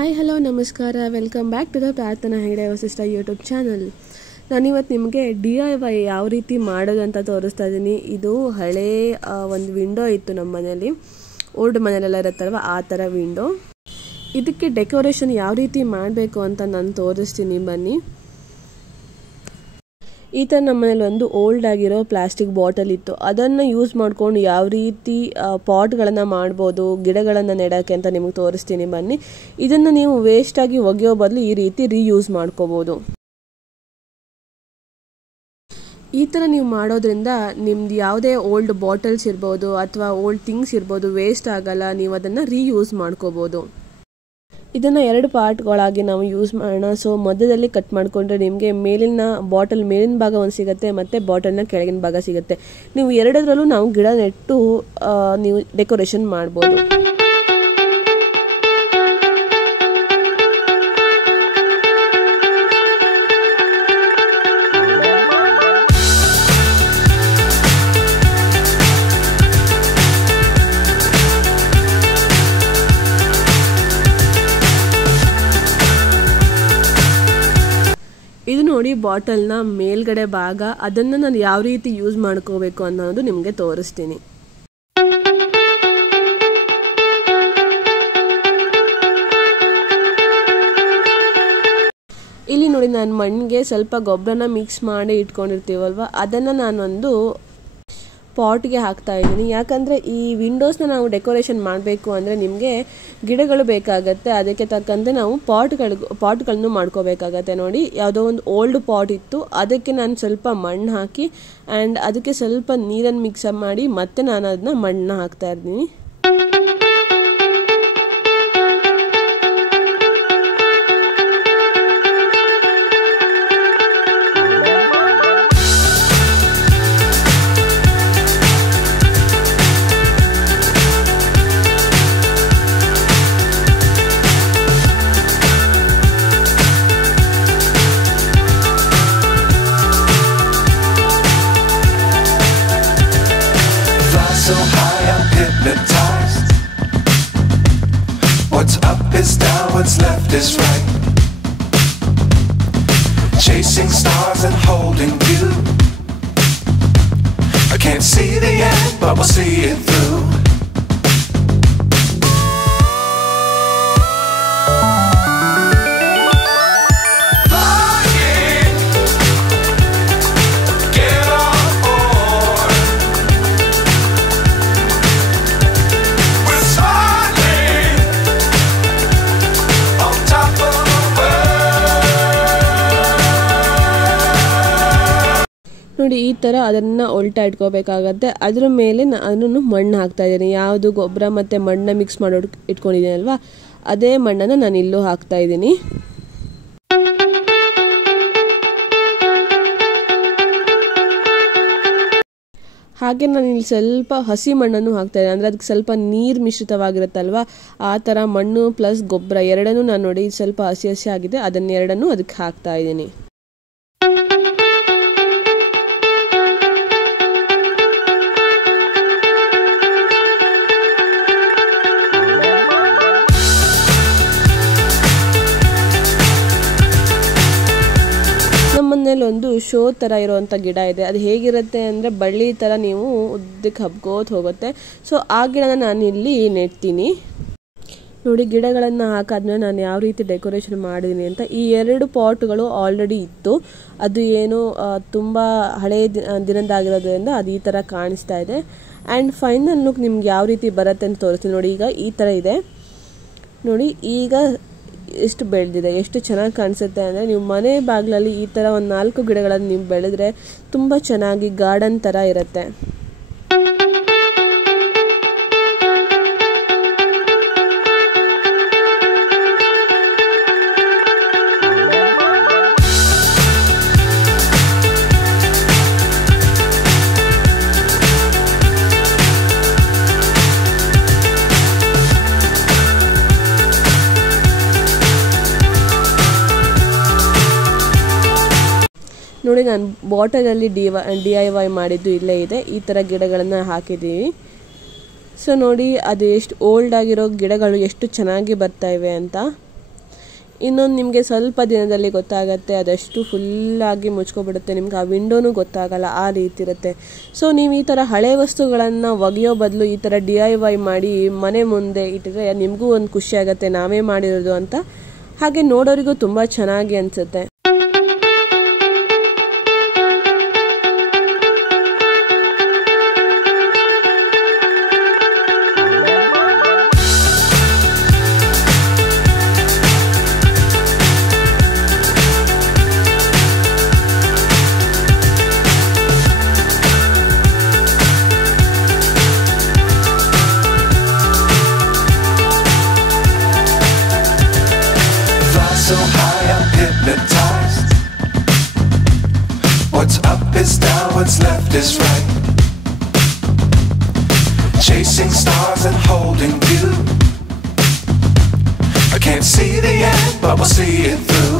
Hi hello ನಮಸ್ಕಾರ, welcome back to the ಪ್ರಾರ್ಥನಾ Hegde Vasishtha YouTube channel. ನಾನಿವತ್ತು ನಿಮಗೆ DIY ಯಾವ ರೀತಿ ಮಾಡೋದು ಅಂತ ತೋರಿಸ್ತಾ ಇದ್ದೀನಿ. ಇದು ಹಳೇ ಒಂದು ವಿಂಡೋ ಇತ್ತು ನಮ್ಮ ಮನೇಲಿ, ಓಲ್ಡ್ ಮನೇಲೆಲ್ಲ ಇರುತ್ತಲ್ವ ಆ ಥರ ವಿಂಡೋ. ಇದಕ್ಕೆ ಡೆಕೋರೇಷನ್ ಯಾವ ರೀತಿ ಮಾಡಬೇಕು ಅಂತ ನಾನು ತೋರಿಸ್ತೀನಿ, ಬನ್ನಿ. ಈ ಥರ ನಮ್ಮ ಮನೇಲಿ ಒಂದು ಓಲ್ಡ್ ಆಗಿರೋ ಪ್ಲಾಸ್ಟಿಕ್ ಬಾಟಲ್ ಇತ್ತು. ಅದನ್ನು ಯೂಸ್ ಮಾಡ್ಕೊಂಡು ಯಾವ ರೀತಿ ಪಾಟ್ಗಳನ್ನು ಮಾಡ್ಬೋದು, ಗಿಡಗಳನ್ನು ನೆಡೋಕ್ಕೆ ಅಂತ ನಿಮಗೆ ತೋರಿಸ್ತೀನಿ, ಬನ್ನಿ. ಇದನ್ನು ನೀವು ವೇಸ್ಟಾಗಿ ಒಗೆಯೋ ಬದಲು ಈ ರೀತಿ ರೀಯೂಸ್ ಮಾಡ್ಕೋಬೋದು. ಈ ಥರ ನೀವು ಮಾಡೋದ್ರಿಂದ ನಿಮ್ದು ಯಾವುದೇ ಓಲ್ಡ್ ಬಾಟಲ್ಸ್ ಇರ್ಬೋದು ಅಥವಾ ಓಲ್ಡ್ ಥಿಂಗ್ಸ್ ಇರ್ಬೋದು, ವೇಸ್ಟ್ ಆಗಲ್ಲ. ನೀವು ಅದನ್ನು ರೀಯೂಸ್ ಮಾಡ್ಕೋಬೋದು. ಇದನ್ನು 2 ಪಾರ್ಟ್ಗಳಾಗಿ ನಾವು ಯೂಸ್ ಮಾಡೋಣ. ಸೊ ಮಧ್ಯದಲ್ಲಿ ಕಟ್ ಮಾಡಿಕೊಂಡ್ರೆ ನಿಮಗೆ ಮೇಲಿನ ಬಾಟಲ್ ಮೇಲಿನ ಭಾಗ ಒಂದು ಸಿಗುತ್ತೆ ಮತ್ತು ಬಾಟಲ್ನ ಕೆಳಗಿನ ಭಾಗ ಸಿಗುತ್ತೆ. ನೀವು ಎರಡರಲ್ಲೂ ನಾವು ಗಿಡ ನೆಟ್ಟು ನೀವು ಡೆಕೋರೇಷನ್ ಮಾಡ್ಬೋದು. ಇದು ನೋಡಿ ಬಾಟಲ್ನ ಮೇಲ್ಗಡೆ ಭಾಗ, ಅದನ್ನು ನಾನು ಯಾವ ರೀತಿ ಯೂಸ್ ಮಾಡ್ಕೋಬೇಕು ಅನ್ನೋದು ನಿಮಗೆ ತೋರಿಸ್ತೀನಿ. ಇಲ್ಲಿ ನೋಡಿ, ನಾನು ಮಣ್ಣಿಗೆ ಸ್ವಲ್ಪ ಗೊಬ್ಬರನ ಮಿಕ್ಸ್ ಮಾಡಿ ಇಟ್ಕೊಂಡಿರ್ತೀವಲ್ವ, ಅದನ್ನು ನಾನೊಂದು ಪಾಟ್ಗೆ ಹಾಕ್ತಾ ಇದ್ದೀನಿ. ಯಾಕಂದರೆ ಈ ವಿಂಡೋಸ್ನ ನಾವು ಡೆಕೋರೇಷನ್ ಮಾಡಬೇಕು ಅಂದರೆ ನಿಮಗೆ ಗಿಡಗಳು ಬೇಕಾಗತ್ತೆ. ಅದಕ್ಕೆ ತಕ್ಕಂತೆ ನಾವು ಪಾಟ್ಗಳನ್ನು ಮಾಡ್ಕೋಬೇಕಾಗತ್ತೆ. ನೋಡಿ, ಯಾವುದೋ ಒಂದು ಓಲ್ಡ್ ಪಾಟ್ ಇತ್ತು, ಅದಕ್ಕೆ ನಾನು ಸ್ವಲ್ಪ ಮಣ್ಣು ಹಾಕಿ ಆ್ಯಂಡ್ ಅದಕ್ಕೆ ಸ್ವಲ್ಪ ನೀರನ್ನು ಮಿಕ್ಸ್ ಮಾಡಿ ಮತ್ತೆ ನಾನು ಅದನ್ನ ಮಣ್ಣನ್ನ ಹಾಕ್ತಾ ಇದ್ದೀನಿ. So high I'm hypnotized. What's up is down, what's left is right. Chasing stars and holding you. I can't see the end, but we'll see it through. ನೋಡಿ, ಈ ಥರ ಅದನ್ನು ಉಲ್ಟಾ ಇಟ್ಕೋಬೇಕಾಗತ್ತೆ. ಅದ್ರ ಮೇಲೆ ನಾನು ಮಣ್ಣು ಹಾಕ್ತಾ ಇದ್ದೀನಿ. ಯಾವುದು ಗೊಬ್ಬರ ಮತ್ತು ಮಣ್ಣನ್ನ ಮಿಕ್ಸ್ ಮಾಡಿ ಇಟ್ಕೊಂಡಿದ್ದೀನಲ್ವ, ಅದೇ ಮಣ್ಣನ್ನು ನಾನು ಇಲ್ಲೂ ಹಾಕ್ತಾ ಇದ್ದೀನಿ. ಹಾಗೆ ನಾನು ಇಲ್ಲಿ ಸ್ವಲ್ಪ ಹಸಿ ಮಣ್ಣನ್ನು ಹಾಕ್ತಾ ಇದ್ದೀನಿ. ಅಂದರೆ ಅದಕ್ಕೆ ಸ್ವಲ್ಪ ನೀರು ಮಿಶ್ರಿತವಾಗಿರುತ್ತಲ್ವ, ಆ ಥರ ಮಣ್ಣು ಪ್ಲಸ್ ಗೊಬ್ಬರ ಎರಡನ್ನೂ ನಾನು ನೋಡಿ ಸ್ವಲ್ಪ ಹಸಿ ಹಸಿ ಆಗಿದೆ, ಅದನ್ನೆರಡನ್ನೂ ಅದಕ್ಕೆ ಹಾಕ್ತಾ ಇದ್ದೀನಿ. ನಮ್ಮನೇಲಿ ಒಂದು ಶೋ ಥರ ಇರೋವಂಥ ಗಿಡ ಇದೆ. ಅದು ಹೇಗಿರುತ್ತೆ ಅಂದರೆ ಬಳ್ಳಿ ಥರ ನೀವು ಉದ್ದಕ್ಕೆ ಹಬ್ಕೋತ ಹೋಗುತ್ತೆ. ಸೊ ಆ ಗಿಡನ ನಾನು ಇಲ್ಲಿ ನೆಡ್ತೀನಿ. ನೋಡಿ, ಗಿಡಗಳನ್ನು ಹಾಕಾದ್ಮೇಲೆ ನಾನು ಯಾವ ರೀತಿ ಡೆಕೋರೇಷನ್ ಮಾಡಿದ್ದೀನಿ ಅಂತ. ಈ 2 ಪಾಟ್ಗಳು ಆಲ್ರೆಡಿ ಇತ್ತು. ಅದು ಏನು ತುಂಬ ಹಳೆಯ ದಿನದಾಗಿರೋದ್ರಿಂದ ಅದು ಈ ಥರ ಕಾಣಿಸ್ತಾ ಇದೆ. ಆ್ಯಂಡ್ ಫೈನಲ್ ಲುಕ್ ನಿಮ್ಗೆ ಯಾವ ರೀತಿ ಬರುತ್ತೆ ಅಂತ ತೋರಿಸ್ತೀನಿ. ನೋಡಿ, ಈಗ ಈ ಥರ ಇದೆ. ನೋಡಿ, ಈಗ ಎಷ್ಟು ಬೆಳೆದಿದೆ, ಎಷ್ಟು ಚೆನ್ನಾಗಿ ಕಾಣಿಸುತ್ತೆ ಅಂದರೆ ನೀವು ಮನೆ ಬಾಗಿಲಲ್ಲಿ ಈ ಥರ ಒಂದು 4 ಗಿಡಗಳನ್ನು ನೀವು ಬೆಳೆದ್ರೆ ತುಂಬ ಚೆನ್ನಾಗಿ ಗಾರ್ಡನ್ ಥರ ಇರುತ್ತೆ. ನೋಡಿ, ನಾನು ಬಾಟಲಲ್ಲಿ DIY ಮಾಡಿದ್ದು ಇಲ್ಲೇ ಇದೆ. ಈ ಥರ ಗಿಡಗಳನ್ನು ಹಾಕಿದ್ದೀವಿ. ಸೊ ನೋಡಿ ಅದು ಎಷ್ಟು ಓಲ್ಡ್ ಆಗಿರೋ ಗಿಡಗಳು ಎಷ್ಟು ಚೆನ್ನಾಗಿ ಬರ್ತಾ ಇವೆ ಅಂತ. ಇನ್ನೊಂದು ನಿಮಗೆ ಸ್ವಲ್ಪ ದಿನದಲ್ಲಿ ಗೊತ್ತಾಗುತ್ತೆ, ಅದಷ್ಟು ಫುಲ್ಲಾಗಿ ಮುಚ್ಕೊಬಿಡುತ್ತೆ, ನಿಮ್ಗೆ ಆ ವಿಂಡೋನೂ ಗೊತ್ತಾಗಲ್ಲ, ಆ ರೀತಿ ಇರುತ್ತೆ. ಸೊ ನೀವು ಈ ಥರ ಹಳೆ ವಸ್ತುಗಳನ್ನು ಒಗೆಯೋ ಬದಲು ಈ ಥರ DIY ಮಾಡಿ ಮನೆ ಮುಂದೆ ಇಟ್ಟರೆ ನಿಮಗೂ ಒಂದು ಖುಷಿ ಆಗುತ್ತೆ, ನಾವೇ ಮಾಡಿರೋದು ಅಂತ. ಹಾಗೆ ನೋಡೋರಿಗೂ ತುಂಬ ಚೆನ್ನಾಗಿ ಅನಿಸುತ್ತೆ. So high, I'm hypnotized. What's up is down, what's left is right. Chasing stars and holding you. I can't see the end, but we'll see it through.